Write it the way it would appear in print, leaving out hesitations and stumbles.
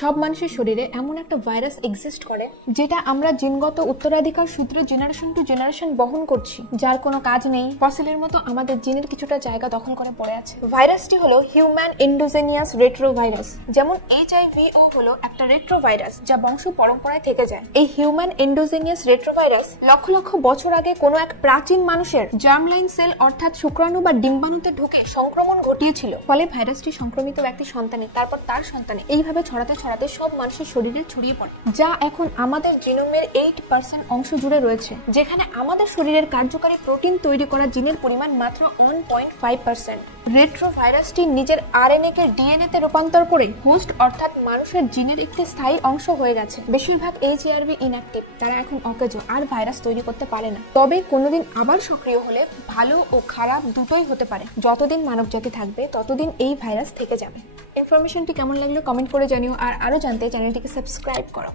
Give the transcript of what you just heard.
সব মানুষের শরীরে এমন একটা ভাইরাস এক্সিস্ট করে যেটা আমরা জিনগত উত্তরাধিকার সূত্রে জেনারেশন টু জেনারেশন বহন করছি, যার কোনো কাজ নেই, ফসিলের মতো আমাদের জিনের কিছুটা জায়গা দখল করে পড়ে আছে। ভাইরাসটি হলো হিউম্যান এন্ডোজেনিয়াস রেট্রোভাইরাস। যেমন HIV-ও হলো একটা রেট্রোভাইরাস যা বংশ পরম্পরায় থেকে যায়। এই হিউম্যান এন্ডোজেনিয়াস রেট্রোভাইরাস লক্ষ লক্ষ বছর আগে কোনো এক প্রাচীন মানুষের জার্মলাইন সেল অর্থাৎ শুক্রাণু বা ডিম্বাণুতে ঢুকে সংক্রমণ ঘটিয়েছিল। ফলে ভাইরাসটি সংক্রমিত ব্যক্তির সন্তানে, তারপর তার সন্তানে, এইভাবে ছড়াতে ছড়াতে সব মানুষের শরীরে ছড়িয়ে পড়ে, যা এখন আমাদের জিনোমের 8% অংশ জুড়ে রয়েছে, যেখানে আমাদের শরীরের কার্যকারী প্রোটিন তৈরি করা জিনের পরিমাণ মাত্র 1.5%। রেট্রোভাইরাসটি নিজের RNA কে DNA তে রূপান্তর করে হোস্ট অর্থাৎ মানুষের জিনের একটি স্থায়ী অংশ হয়ে গেছে। বেশিরভাগ HARV ইনঅ্যাক্টিভ, তারা এখন অকেজো আর ভাইরাস তৈরি করতে পারে না। তবে কোনোদিন আবার সক্রিয় হলে ভালো ও খারাপ দুটোই হতে পারে। যতদিন মানবজাতি থাকবে ততদিন এই ভাইরাস থেকে যাবে। ইনফরমেশনটি কেমন লাগলো কমেন্ট করে জানিও, আর আরো জানতে চ্যানেলটিকে সাবস্ক্রাইব করো।